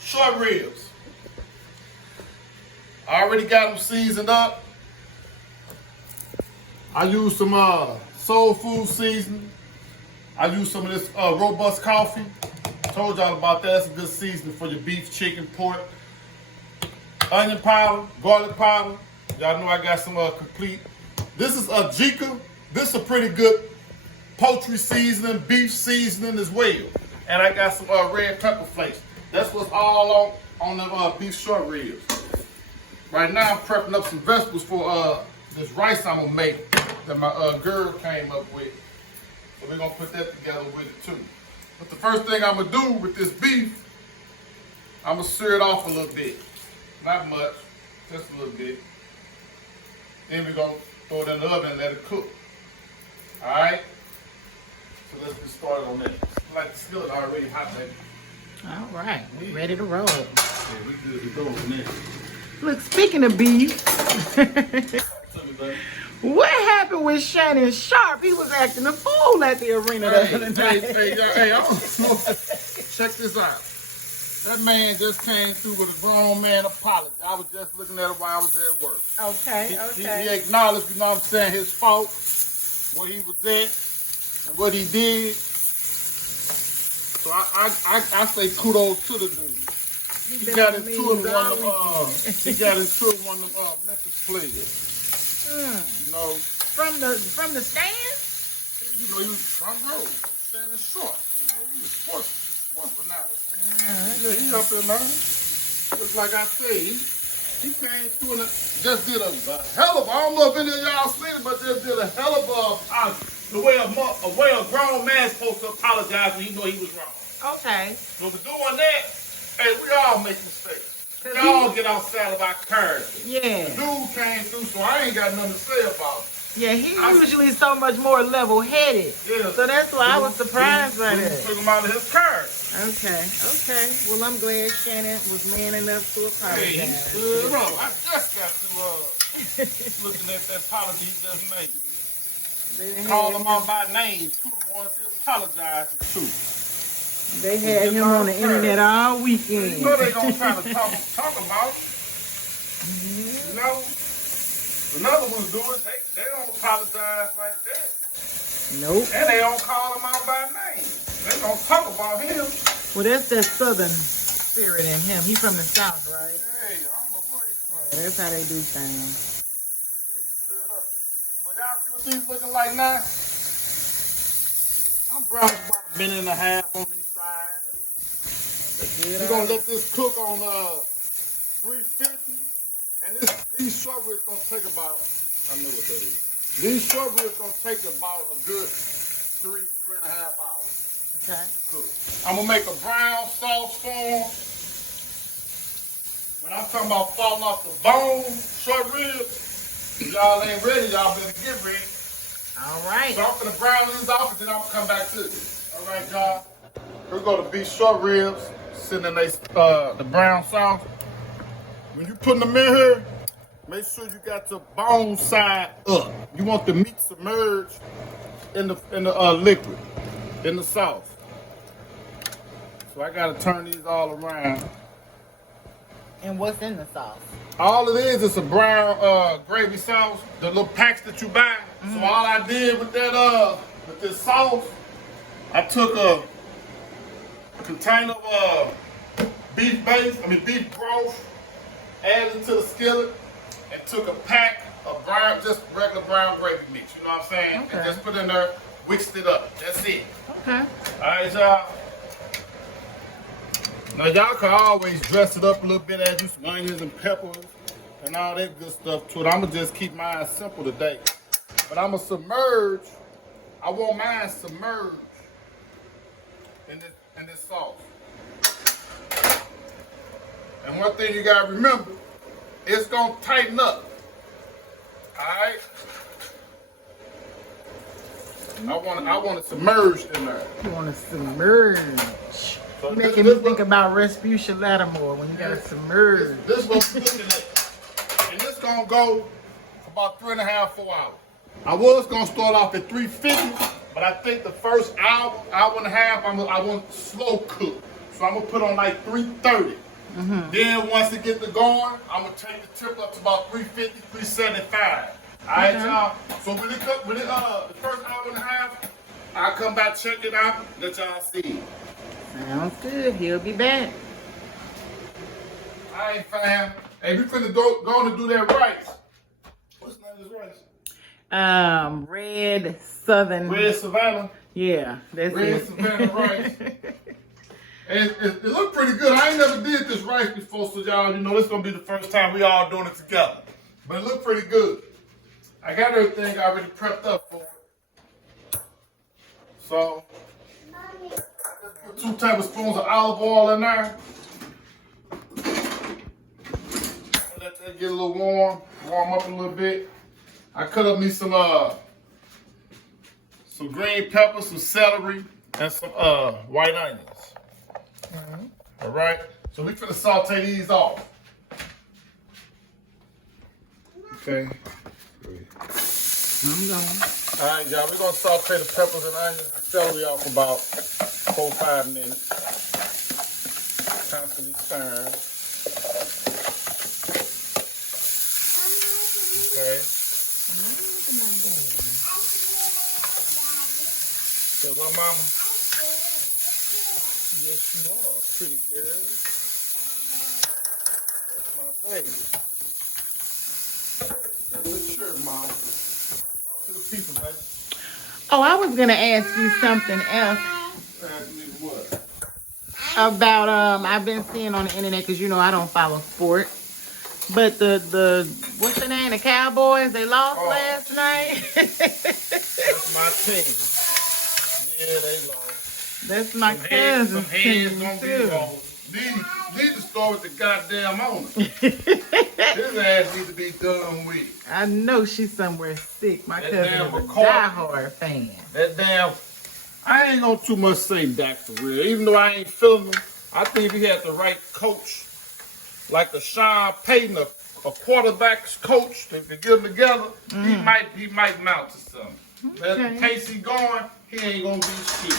short ribs. I already got them seasoned up. I use some soul food seasoning. I use some of this robust coffee. Told y'all about that. It's a good seasoning for your beef, chicken, pork. Onion powder, garlic powder. Y'all know I got some complete. This is Ajika. This is a pretty good poultry seasoning, beef seasoning as well. And I got some red pepper flakes. That's what's all on the beef short ribs. Right now I'm prepping up some vegetables for this rice I'm gonna make that my girl came up with. So we're gonna put that together with it too. But the first thing I'm gonna do with this beef, I'm gonna sear it off a little bit. Not much, just a little bit. Then we're gonna throw it in the oven and let it cook. All right? So let's get started on that. Like the skillet already hot, baby. All right, ready to roll. Yeah, we good to go on this. Look, speaking of beef, what happened with Shannon Sharp? He was acting a fool at the arena the other night. Hey, check this out. That man just came through with a grown man apology. I was just looking at it while I was at work. Okay. He acknowledged, you know what I'm saying, his fault, where he was at, and what he did. So I say kudos to the dude. He got into it with one of them Memphis players. You know. From the stands? You know, he was front row, standing short. You know, he was sports analysis. Yeah, he up there, man. Just like I say, he came through and just did a hell of I don't know if any of y'all seen it, but just did a hell of the way a grown man's supposed to apologize when he know he was wrong. Okay. So for doing that, hey, we all make mistakes. We all get outside of our character. Yeah. The dude came through, so I ain't got nothing to say about it. Yeah, he's usually so much more level-headed. Yeah. So that's why I was surprised by that. Took him out of his character. Okay. Well, I'm glad Shannon was man enough to apologize. Hey, he's good. Bro, I just got to looking at that policy he just made. Call him out by name, too, the ones he apologized to. They had him on the internet all weekend. You know they gonna try to talk about him. You know? Another ones do it, they don't apologize like that. Nope. And they don't call him out by name. They don't talk about him. Well, that's that southern spirit in him. He's from the south, right? Hey, I don't know where he's from. Yeah, that's how they do things. They stood up. Well, y'all see what these looking like now? I'm browning about a minute and a half on these sides. We're gonna let this cook on 350. And these short ribs gonna take about, I know what that is. These short ribs gonna take about a good 3.5 hours. Okay. Cook. I'm gonna make a brown sauce form. When I'm talking about falling off the bone, short ribs, if y'all ain't ready, y'all better get ready. All right. So I'm gonna brown these off and then I'm gonna come back to it. All right, y'all. We're gonna be short ribs, sitting in the brown sauce. When you putting them in here, make sure you got your bone side up. You want the meat submerged in the liquid, in the sauce. So I gotta turn these all around. And what's in the sauce? All it is a brown gravy sauce, the little packs that you buy. So all I did with that with this sauce, I took a container of beef broth, added it to the skillet, and took a pack of just regular brown gravy mix, you know what I'm saying? Okay. And just put it in there, whisked it up. That's it. Okay. All right, y'all. Now, y'all can always dress it up a little bit, add you some onions and peppers and all that good stuff to it. I'm going to just keep mine simple today. But I'm going to submerge. I want mine submerged in this sauce. And one thing you gotta remember, it's gonna tighten up. Alright? I want it submerged in there. You want to submerge. So you're making me think about Respucia Lattimore when you gotta submerge. This what we're looking at. And this gonna go for about 3.5, 4 hours. I was gonna start off at 350, but I think the first hour and a half, I want slow cook. So So I'm gonna put on like 330. Then once it get to going, I'm gonna take the tip up to about 350, 375. All right, y'all. So when it the first hour and a half, I'll come back, check it out, let y'all see. Sounds good. He'll be back. All right, fam. Hey, we finna go to do that rice. What's the name of this rice? Red Southern. Red Savannah. Yeah, that's Red it. Savannah rice. And it looked pretty good. I ain't never did this rice before, so y'all, you know, this gonna be the first time we all doing it together. But it looked pretty good. I got everything already prepped up for it. So, put 2 tablespoons of olive oil in there. Let that get a little warm up a little bit. I cut up me some green peppers, some celery, and some white onions. All right, so we finna saute these off. Okay. I'm going. All right, y'all, we're gonna saute the peppers and onions and celery off about 4-5 minutes. Constantly stirring. Okay. So, my mama. Yes, you are. Pretty girl. That's my baby. That's a shirt, Mom. Talk to the people, baby. Oh, I was gonna ask you something else Ask me what? about I've been seeing on the internet because you know I don't follow sports. But the what's the name? The Cowboys, they lost last night. That's my team. Yeah, they lost. That's my cousin's team too. Need to start with the goddamn owner. His ass needs to be done with. I know she's somewhere sick. My That cousin damn is a McCoy. diehard fan. That damn, I ain't gonna too much say Dak for real. Even though I ain't feeling him, I think if he had the right coach, like a Sean Payton, a quarterback's coach, if you get them together, he might mount to something. Okay. In case he going, he ain't gonna be shit.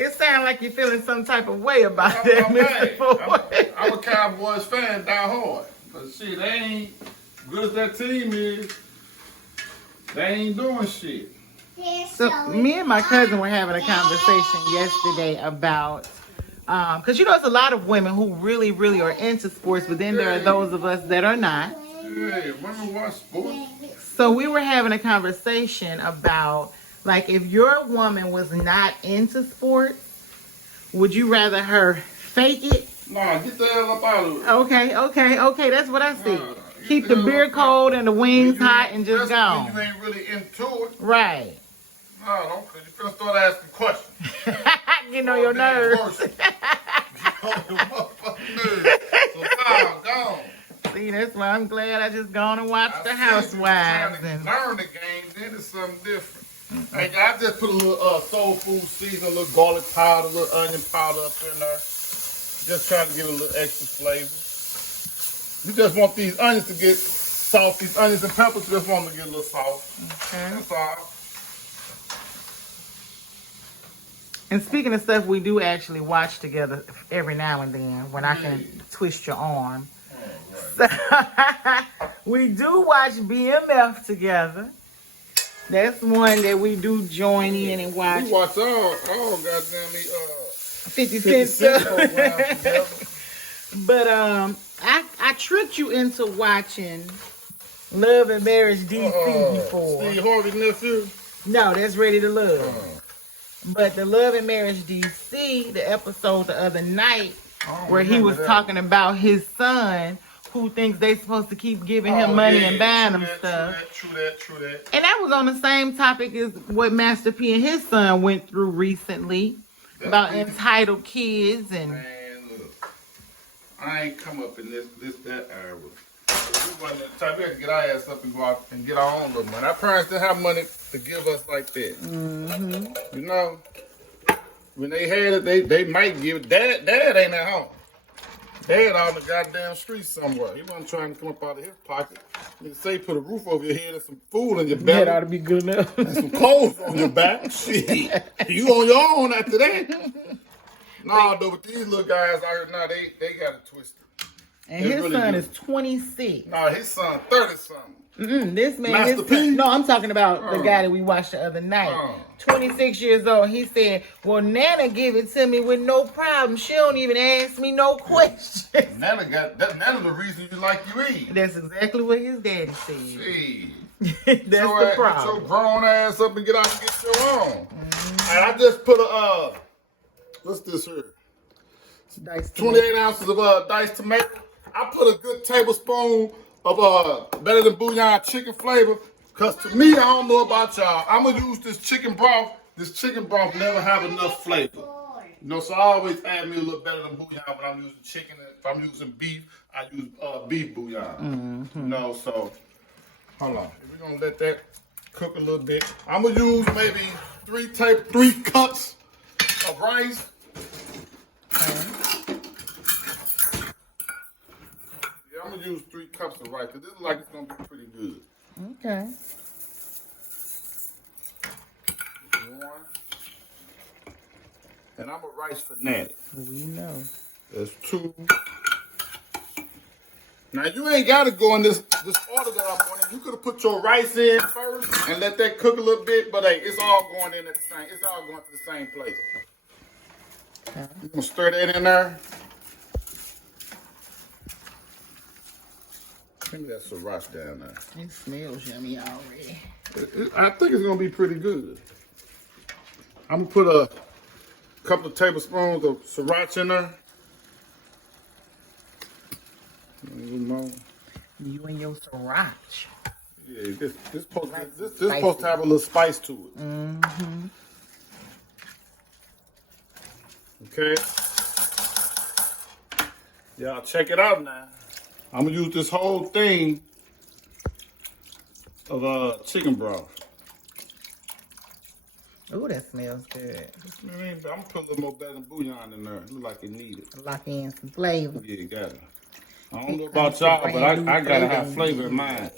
It sounds like you're feeling some type of way about I'm that, mad. Mr. Ford. I'm a Cowboys fan, die hard. But shit, they ain't good as that team is. They ain't doing shit. So me and my cousin were having a conversation yesterday about, because you know, there's a lot of women who really, really are into sports, but then there are those of us that are not. Yeah, women watch sports. So we were having a conversation about, like, if your woman was not into sports, would you rather her fake it? Nah, get the hell up out of it. Okay. That's what I see. Keep the beer cold and the wings hot and just go. You ain't really into it. Right. No, don't, because you're going to start asking questions. You know your nerves. You know your motherfucking nerves. So, nah, gone. See, that's why I'm glad I just gone and watched The I Housewives. said, learn the game, then it's something different. Hey, I just put a little soul food seasoning, a little garlic powder, a little onion powder up in there. Just trying to give it a little extra flavor. We just want these onions to get soft. These onions and peppers, we just want them to get a little soft. Okay. That's all. And speaking of stuff we do actually watch together every now and then when I can twist your arm. So, we do watch BMF together. That's one that we do join in and watch. We watch all goddamn 50 Cent Cent programs together. But I tricked you into watching Love and Marriage DC before. Steve Harvey's nephew? No, that's Ready to Love. But the Love and Marriage DC, the episode the other night where he was talking about his son who thinks they supposed to keep giving him money and buying him stuff. True that. And that was on the same topic as what Master P and his son went through recently about entitled kids and. Man, look, I ain't come up in that era. We wasn't the type we had to get our ass up and go out and get our own little money. Our parents didn't have money to give us like that. Mm-hmm. You know, when they had it, they might give it. Dad ain't at home. Dad out in the goddamn street somewhere. He wasn't trying to come up out of his pocket. He say put a roof over your head and some food in your belly. That ought to be good enough. And some clothes on your back. Shit. You on your own after that. Nah, though, but these little guys out here now, they got it twisted. And his really son is 26. Nah, his son 30-something. This man, no, I'm talking about the guy that we watched the other night. 26 years old. He said, well, Nana give it to me with no problem. She don't even ask me no questions. Nana's the reason you like you eat. That's exactly what his daddy said. Gee. That's the problem. Get your grown ass up and get out and get your own. And I just put a, what's this here? 28 ounces of diced tomato. I put a good tablespoon of better than bouillon chicken flavor. Cause to me, I don't know about y'all. I'm gonna use this chicken broth. This chicken broth never have enough flavor. You know, so I always add me a little better than bouillon when I'm using chicken. If I'm using beef, I use beef bouillon. You know, so hold on. We're gonna let that cook a little bit. I'm gonna use maybe 3 cups of rice. Yeah, I'm gonna use 3 cups of rice because this is like it's gonna be pretty good. Okay. 1. And I'm a rice fanatic. We know. There's 2. Now you ain't gotta go in this order that I'm going in. You could have put your rice in first and let that cook a little bit, but hey, it's all going in at the same. It's all going to the same place. Okay. You gonna stir that in there. Give me that sriracha down there. It smells yummy already. I think it's gonna be pretty good. I'm gonna put a couple of tablespoons of sriracha in there. You and your sriracha. Yeah, this supposed to have a little spice to it. Okay. Y'all check it out now. I'm gonna use this whole thing of chicken broth. Oh, that smells good. I'm gonna put a little more better than bouillon in there. It look like it needed. Lock in some flavor. Yeah, got it. I don't know about y'all, but I gotta have flavor in mine.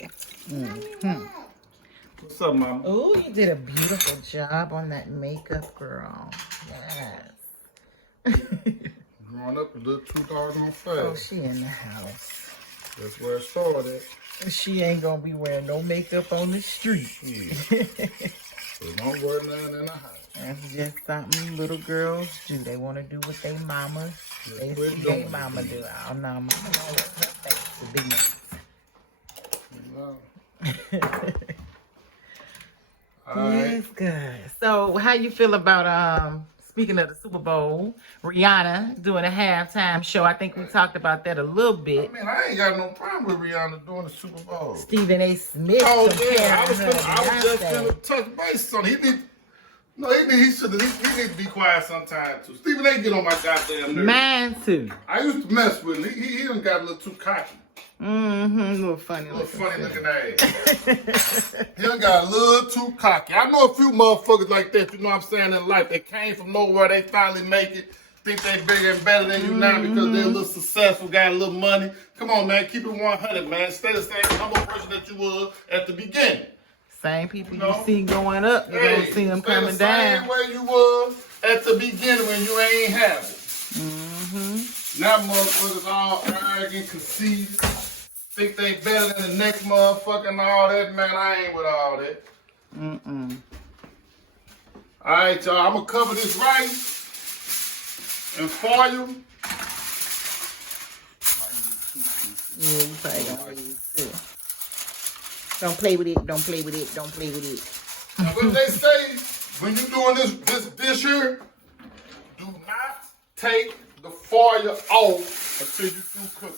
What's up, Mama? Oh, you did a beautiful job on that makeup, girl. Yes. Growing up a little too doggone fast. Oh, she in the house. That's where it started. She ain't gonna be wearing no makeup on the street. Yeah. So don't wear nothing in the house. That's just something little girls do. They want to do what they mama. They see their mama do. Oh no, mama don't let her face to be nice. Yes, good. So, how you feel about speaking of the Super Bowl, Rihanna doing a halftime show? I think we talked about that a little bit. I mean, I ain't got no problem with Rihanna doing the Super Bowl. Stephen A. Smith. Oh yeah, I was just gonna touch base on it. He should he need to be quiet sometime too. Stephen A. get on my goddamn nerves. Mine too. I used to mess with him. He done got a little too cocky. A little funny looking ass. He done got a little too cocky. I know a few motherfuckers like that, you know what I'm saying, in life. They came from nowhere, they finally make it. Think they bigger and better than you now because they're a little successful, got a little money. Come on, man, keep it 100, man. Stay the same humble person that you were at the beginning. Same people you see going up, you're going to see them coming down. Same way you was at the beginning when you ain't have it. Now motherfuckers all arrogant, conceited, think they better than the next motherfucker and all that. Man, I ain't with all that. All right, y'all, I'm going to cover this rice and foil. Yeah, you probably don't use too. Don't play with it, don't play with it, don't play with it. Now, what they say, when you're doing this dish here, do not take the foil off until you do cooking.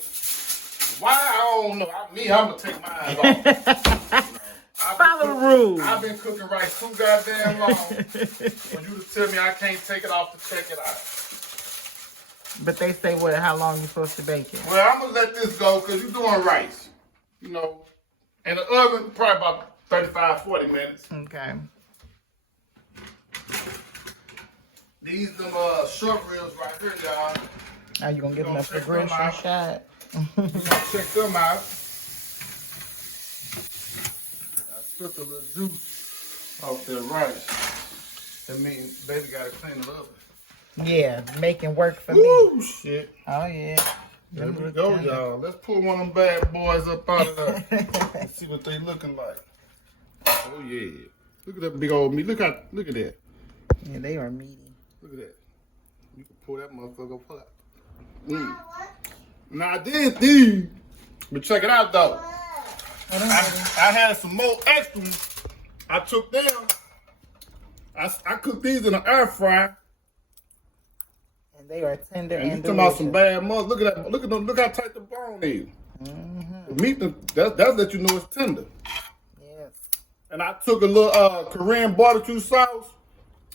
Why? I don't know. I'm going to take mine off. Follow the rules. I've been cooking rice too goddamn long for you to tell me I can't take it off to check it out. But they say, what? How long you supposed to bake it? Well, I'm going to let this go because you're doing rice. You know. In the oven, probably about 35, 40 minutes. Okay. These them short ribs right here, y'all. Now you gonna give them a Check them progression out. shot. Check them out. I took a little juice off that rice. That means baby gotta clean it up. Yeah, making work for me. Woo, shit. Oh yeah. There we go, y'all. Let's pull one of them bad boys up out of there. Let's see what they looking like. Oh yeah. Look at that big old meat. Look at that. Yeah, they are meaty. Look at that. You can pull that motherfucker apart. Now I did these, but check it out though. I had some more extra ones. I took them. I cooked these in an air fryer. And they are tender And you and talking about some delicious. bad mother. Look at that. Look at them. Look how tight the bone is. The meat, that's let you know it's tender. Yes. And I took a little Korean barbecue sauce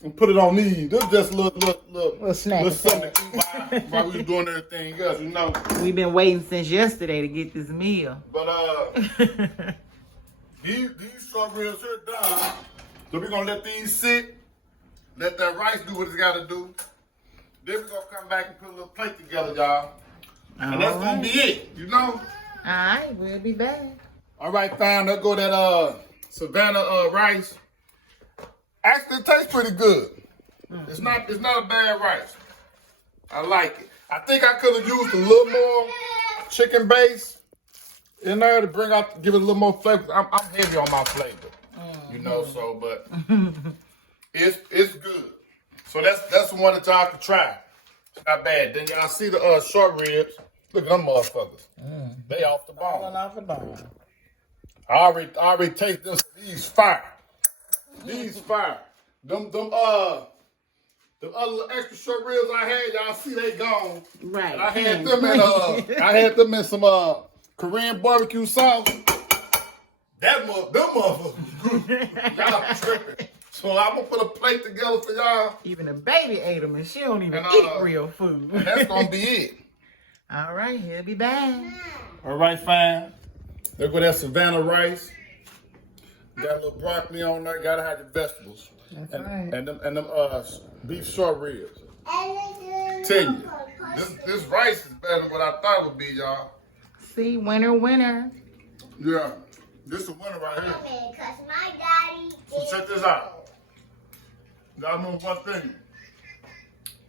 and put it on these. This is just a little snack little something to eat while we was doing everything else, you know. We've been waiting since yesterday to get this meal. But these short ribs here done. So we're gonna let these sit. Let that rice do what it's gotta do. Then we're gonna come back and put a little plate together, y'all. And that's gonna be it, you know? Alright, we'll be back. All right, fam, let's go that Savannah rice. Actually, it tastes pretty good. It's not a bad rice. I like it. I think I could have used a little more chicken base in there to bring out, give it a little more flavor. I'm heavy on my flavor, you know. So, but it's good. So that's the one that y'all can try. It's not bad. Then y'all see the short ribs. Look at them motherfuckers. They off the bone. Falling off the bone. I already taste them. These fire. These fire. Them other little extra short ribs I had, y'all see they gone. Right. And I had them in some Korean barbecue sauce. Them motherfuckers. Y'all tripping. So I'm gonna put a plate together for y'all. Even the baby ate them and she don't even eat real food. And that's gonna be it. All right, he'll be back. All right, fine. There go that Savannah rice. Got a little broccoli on there. Gotta have the vegetables. That's And right. them beef short ribs. Tell you, this rice is better than what I thought it would be, y'all. See, winner. Yeah, this is a winner right here. Because my daddy So check this out. Y'all remember one thing.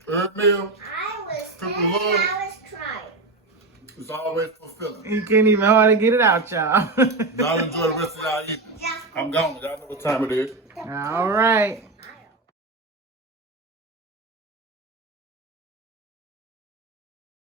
Herb meal I was Triple thinking, love. I was trying. is always fulfilling. You couldn't even hardly get it out, y'all. Y'all enjoy the rest of y'all evening. I'm gone. Y'all know what time it is. All right.